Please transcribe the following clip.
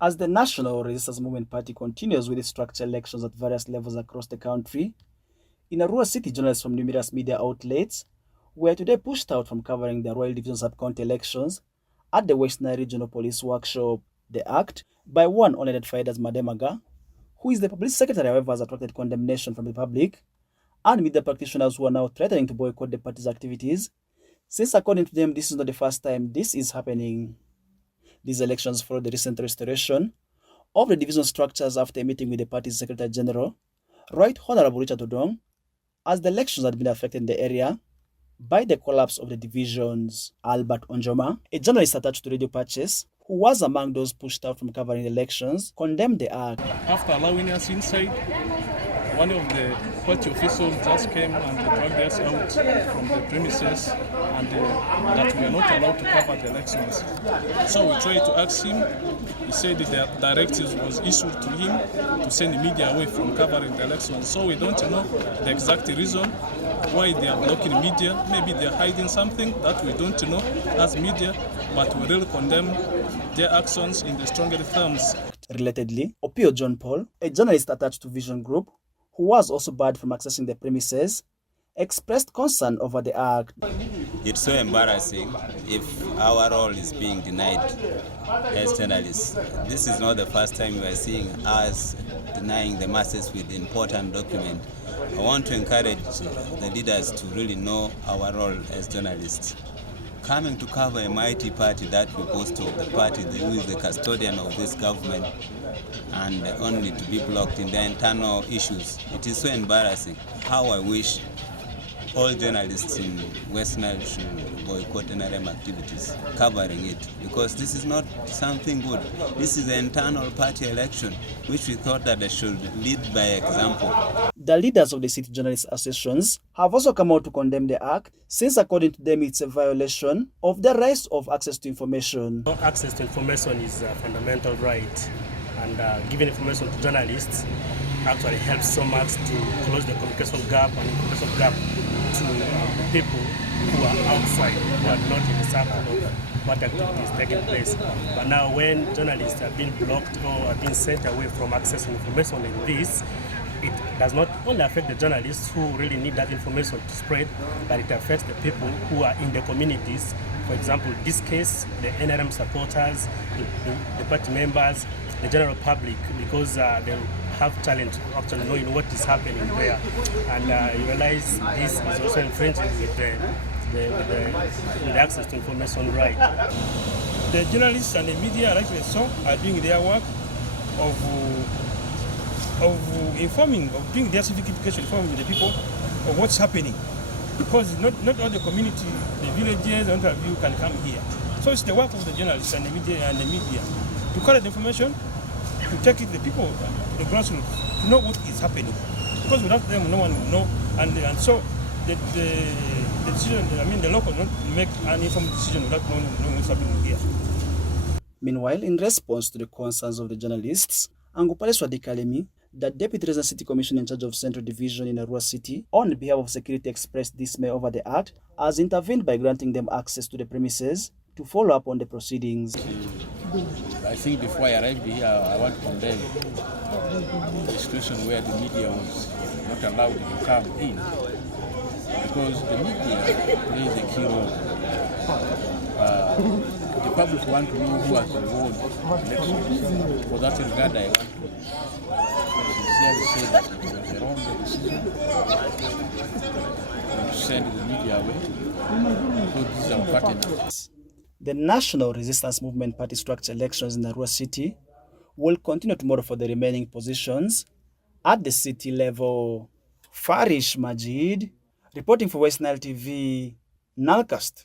As the National Resistance Movement Party continues with its structured elections at various levels across the country, in Arua City, journalists from numerous media outlets were today pushed out from covering the Royal Division Sub-County elections at the West Nile Regional Police Workshop. The act, by one unidentified as Mademaga, who is the public secretary, however, has attracted condemnation from the public and media practitioners who are now threatening to boycott the party's activities, since according to them, this is not the first time this is happening. These elections follow the recent restoration of the division structures after a meeting with the party's Secretary General, Right Honorable Richard Odong, as the elections had been affected in the area by the collapse of the divisions. Albert Onjoma, a journalist attached to Radio Purchase, who was among those pushed out from covering the elections, condemned the act. After allowing us inside, one of the party officials just came and dragged us out from the premises and that we are not allowed to cover the elections. So we tried to ask him. He said that the directives was issued to him to send the media away from covering the elections. So we don't know the exact reason why they are blocking media. Maybe they are hiding something that we don't know as media, but we really condemn their actions in the strongest terms. Relatedly, Opio John Paul, a journalist attached to Vision Group, who was also barred from accessing the premises, expressed concern over the act. It's so embarrassing if our role is being denied as journalists. This is not the first time we are seeing us denying the masses with important documents. I want to encourage the leaders to really know our role as journalists. Coming to cover a mighty party that we boast of, the party who is the custodian of this government, and only to be blocked in their internal issues. It is so embarrassing. How I wish all journalists in West Nile should boycott NRM activities covering it, because this is not something good. This is an internal party election, which we thought that they should lead by example. The leaders of the city journalists associations have also come out to condemn the act, since according to them it's a violation of the right of access to information. Access to information is a fundamental right, and giving information to journalists actually helps so much to close the communication gap and information gap to people who are outside, who are not in the circle of what activity is taking place. But now when journalists are being blocked or are being sent away from accessing information like this, it does not only affect the journalists who really need that information to spread, but it affects the people who are in the communities. For example, in this case, the NRM supporters, the party members, the general public, because they have challenge actually knowing what is happening there. And you realize this is also infringing with the access to information right. The journalists and the media, rightly so, are doing their work of informing, of doing their civic education, informing the people of what's happening. Because not all the community, the villages, and interview can come here. So it's the work of the journalists and the media to collect the information, to take it to the people, the grassroots, to know what is happening. Because without them, no one will know. And so the decision, the local not make an informed decision without knowing what's happening here. Meanwhile, in response to the concerns of the journalists, Angupale Swadikalemi, the Deputy Resident City Commissioner in charge of Central Division in Arua City, on behalf of security, expressed dismay over the act, has intervened by granting them access to the premises to follow up on the proceedings. I think before I arrived here, I want to condemn the situation where the media was not allowed to come in, because the media plays a key role. The public want to know who has won the election. For that regard, I want to sincerely say that it was a wrong decision to send the media away, because these are partners. The National Resistance Movement Party structure elections in Arua City will continue tomorrow for the remaining positions at the city level. Farish Majid, reporting for West Nile TV, Nalcast.